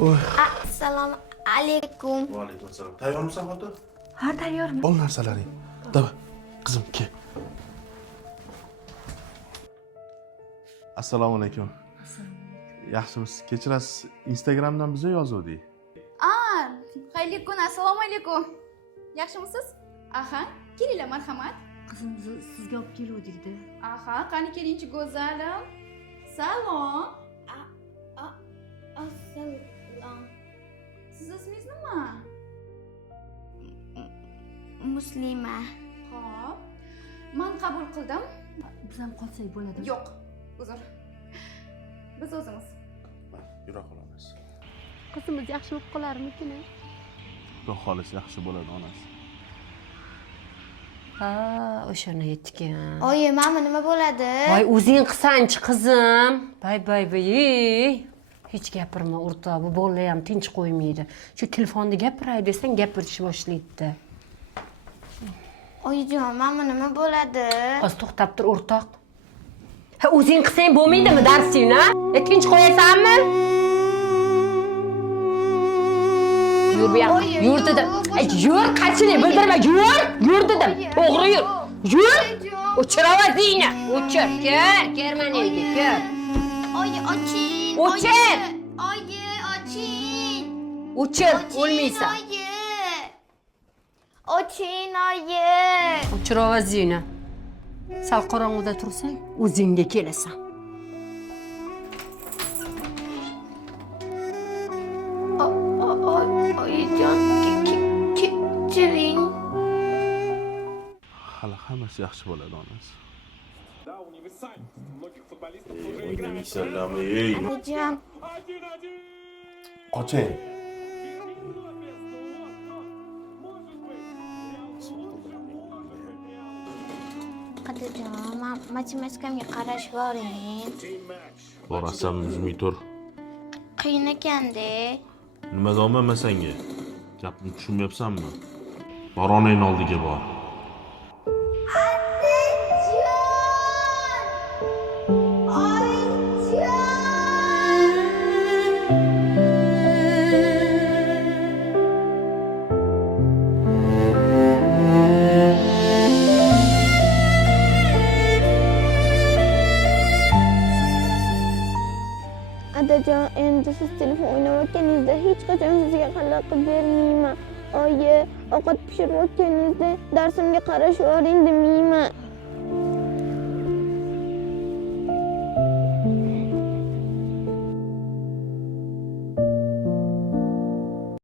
Oy. Assalomu alaykum. Va alaykum assalom. Tayyormisan xotin? Ha, tayyorman. Ol narsalaring. Davay. Qizim, kel. Assalomu alaykum. Yaxshimisiz? Kechirasiz, Instagramdan bizga yozuvdik. Xayrli kun, assalomu alaykum. Yaxshimisiz? Aha, kelinglar, marhamat. Qizim, sizga olib keluvdik-da. Aha, qani kelingchi go'zalim. Salom. Assalom. Siz ismingiz nima? Muslima. Xo'p. Men qabul qildim. Biz ham qolsak bo'ladimi? Yo'q, uzr. Biz o'zimiz. Yura qolamiz. Qizimiz yaxshi bo'lib qolarmikin? Xudo xohlasa yaxshi bo'ladi onasi. Ha, o'shani aytgan. Oyi, mana nima bo'ladi? Voy, o'zing qilsanchi qizim. Bay. Hech gapirma, o'rtoq. Bu bolalar ham tinch qo'ymaydi. Shu telefonda gapiray desang, gapirish boshlaydi. Oyijon, mana nima bo'ladi? Hozir to'xtab tur, o'rtoq. Ha, o'zing qilsang bo'lmaydimi darsingni, ha? Tinch qo'yasanmi? Yur bu yoqqa. Yur dedim. Yur, qachini bildirma, yur dedim. To'g'ri yur. Yur. O'chir ovozingni. O'chir. Kel mana yerga, kel. Oyi, oching. O'chir. Oyi, oching. O'chir, o'lmaysan. Oching, oyi. O'chir ovozingni. Sal qorong'uda tursang, o'zingga kelasan. Oyijon, kechiring. Hali hammasi yaxshi bo'ladi onasi. Да, универсальность. Многих футболистов уже Oynaysanlarmi? Oyijon, 1-1. Qoching. qadrjon, matematikамga qarashib boring. Borasan, uzmay tur. Qiyin ekan-da. Nimaga olmayman senga? Gapni tushunmayapsanmi? Boronang oldiga bor. Adajon, endi siz telefon o'ynayotganingizda hech qachon sizga xalaqit bermayman. Oyi, ovqat pishirayotganingizda darsimga qarashib oling demayman.